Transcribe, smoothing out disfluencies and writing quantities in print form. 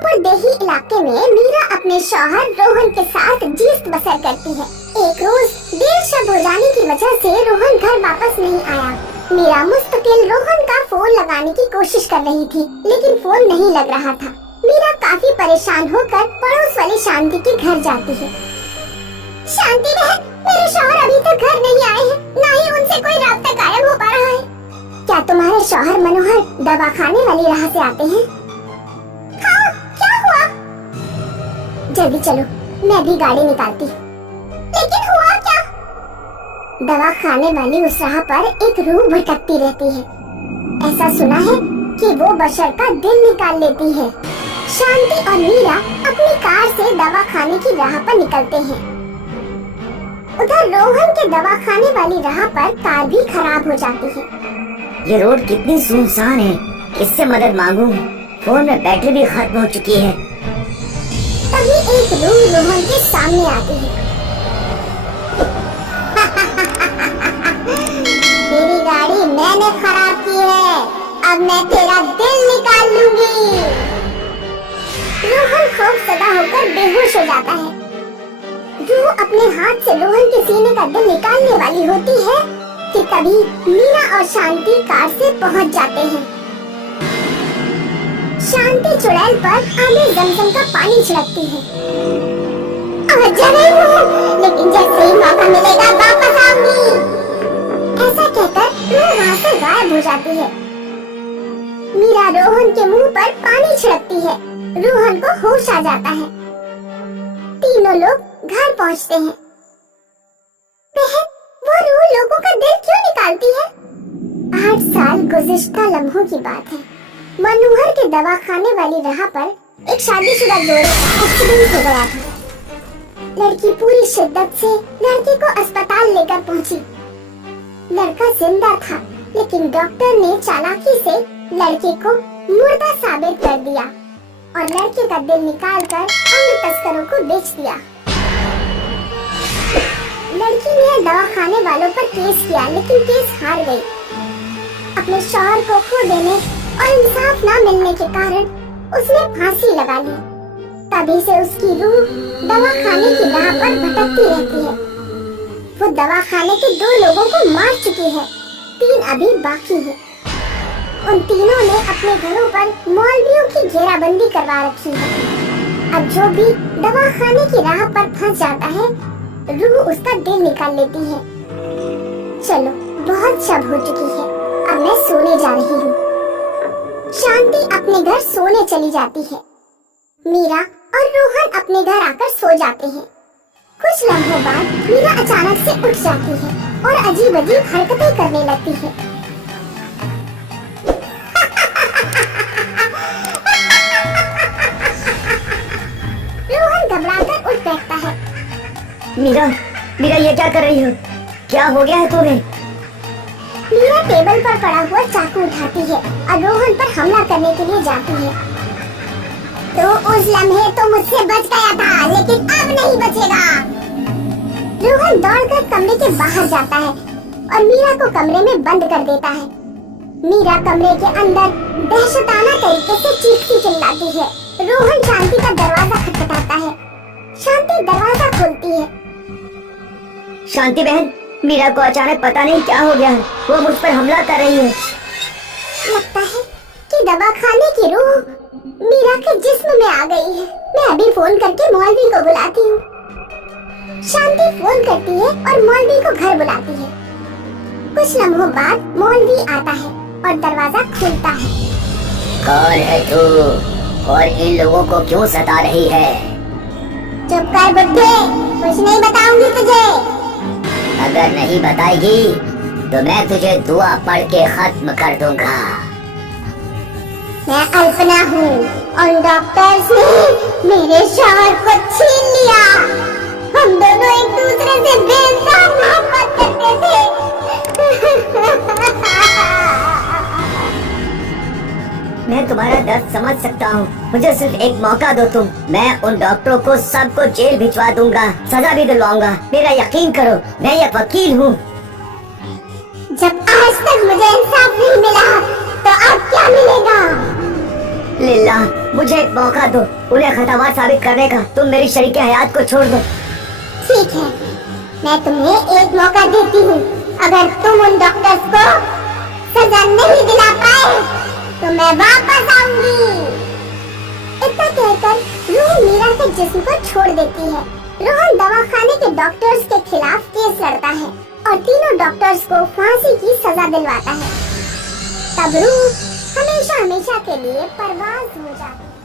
मिर्जापुर देही इलाके में मीरा अपने शौहर रोहन के साथ जीस्त बसर करती है। एक रोज देर शब हो जाने की वजह से रोहन घर वापस नहीं आया। मीरा मुस्तकिल रोहन का फोन लगाने की कोशिश कर रही थी, लेकिन फोन नहीं लग रहा था। मीरा काफी परेशान होकर पड़ोस वाली शांति के घर जाती है। शांति बहन, मेरे शौहर अभी तक घर नहीं आए हैं, न ही उनसे कोई रास्ता कायम हो पा रहा है। क्या तुम्हारे शौहर मनोहर दवा खाने वाली राह से आते हैं? हाँ, क्या हुआ? जल्दी चलो, मैं भी गाड़ी निकालती। लेकिन हुआ क्या? दवा खाने वाली उस राह पर एक रूह भटकती रहती है। ऐसा सुना है कि वो बशर का दिल निकाल लेती है। शांति और मीरा अपनी कार से दवा खाने की राह पर निकलते हैं। उधर रोहन के दवा खाने वाली राह पर कार भी खराब हो जाती है। ये रोड कितनी सुनसान है, किससे मदद मांगूं? फोन में बैटरी भी खत्म हो चुकी है। तभी एक रूह रोहन के सामने आती है। मेरी गाड़ी मैंने खराब की है, अब मैं तेरा दिल निकाल लूंगी। रोहन खौफजदा होकर बेहोश हो जाता है। रूह अपने हाथ से रोहन के सीने का दिल निकालने वाली होती है कि तभी मीरा और शांति कार से पहुंच जाते हैं। शांति चुड़ैल पर आने जमजम का पानी छिड़कती है। लेकिन जैसे ही मौका मिलेगा वापस आऊंगी। ऐसा कहकर रूह वहाँ से गायब हो जाती है। मीरा रोहन के मुंह पर पानी छिड़कती है। रोहन को होश आ जाता है। तीनों लोग घर पहुँचते हैं। बहन, वो रूह लोगों का दिल क्यों निकालती है? 8 साल गुज़िश्ता लम्हों की बात है। मनोहर के दवा खाने वाली राह पर एक शादीशुदा जोड़े का एक्सीडेंट हो गया था। लड़की पूरी शिद्दत से लड़के को अस्पताल लेकर पहुंची। लड़का जिंदा था, लेकिन डॉक्टर ने चालाकी से लड़के को मुर्दा साबित कर दिया और लड़के का दिल निकालकर अंग तस्करों को बेच दिया। लड़की ने दवा खाने वालों पर केस किया, लेकिन केस हार गई। अपने शौहर को खो देने और इंसाफ न मिलने के कारण उसने फांसी लगा ली। तभी से उसकी रूह दवा खाने की राह पर भटकती रहती है। वो दवा खाने के 2 लोगों को मार चुकी है, 3 अभी बाकी है। उन तीनों ने अपने घरों पर मौलवियों की घेराबंदी करवा रखी है। अब जो भी दवा खाने की राह पर फंस जाता है, रूह उसका दिल निकाल लेती है। चलो, बहुत शब हो चुकी है, अब मैं सोने जा रही हूँ। शांति अपने घर सोने चली जाती है। मीरा और रोहन अपने घर आकर सो जाते हैं। कुछ लम्हों बाद मीरा अचानक से उठ जाती है और अजीब अजीब हरकतें करने लगती है। रोहन घबराकर उठ बैठता है। मीरा, मीरा ये क्या कर रही हो? क्या हो गया है तुम्हें? मीरा टेबल पर पड़ा हुआ चाकू उठाती है और रोहन पर हमला करने के लिए जाती है। तो उस लम्हे तो मुझसे बच गया था, लेकिन अब नहीं बचेगा। रोहन दौड़कर कमरे के बाहर जाता है और मीरा को कमरे में बंद कर देता है। मीरा कमरे के अंदर दहशताना तरीके से चीखती चिल्लाती है। रोहन शांति का दरवाजा खटखटाता है। शांति दरवाजा खोलती है। शांति बहन, मीरा को अचानक पता नहीं क्या हो गया है, वो मुझ पर हमला कर रही है। लगता है कि दवा खाने की रूह मीरा के जिस्म में आ गई है। मैं अभी फोन करके मौलवी को बुलाती हूँ। शांति फोन करती है और मौलवी को घर बुलाती है। कुछ लम्हों बाद मौलवी आता है और दरवाजा खोलता है। कौन है तू और इन लोगों को क्यों सता रही है? चुप कर बुड्ढे, कुछ नहीं बताऊंगी तुझे। अगर नहीं बताएगी तो मैं तुझे दुआ पढ़ के खत्म कर दूंगा। मैं अल्पना हूँ और डॉक्टर्स ने मेरे शौहर को छीन लिया। हम दोनों एक दूसरे से बेइंसाफ मोहब्बत करते थे। मैं तुम्हारा दर्द समझ सकता हूँ, मुझे सिर्फ एक मौका दो तुम। मैं उन डॉक्टरों को सबको जेल भिजवा दूंगा, सजा भी दिलवाऊंगा। मेरा यकीन करो, मैं एक वकील हूँ। जब आज तक मुझे इंसाफ नहीं मिला, तो अब क्या मिलेगा? लिल्ला, मुझे एक मौका दो उन्हें खतरनाक साबित करने का। तुम मेरी शरीके हयात को छोड़ दो। ठीक है, मैं तुम्हें एक मौका देती हूँ। अगर तुम उन डॉक्टर्स को सजा नहीं दिला पाए तो मैं वापस आऊंगी। इतना कहकर रोहन मीरा के जिस्म को छोड़ देती है। रोहन दवाखाने के डॉक्टर्स के खिलाफ केस लड़ता है और तीनों डॉक्टर्स को फांसी की सजा दिलवाता है। तब रूह हमेशा हमेशा के लिए परवाज हो जाती है।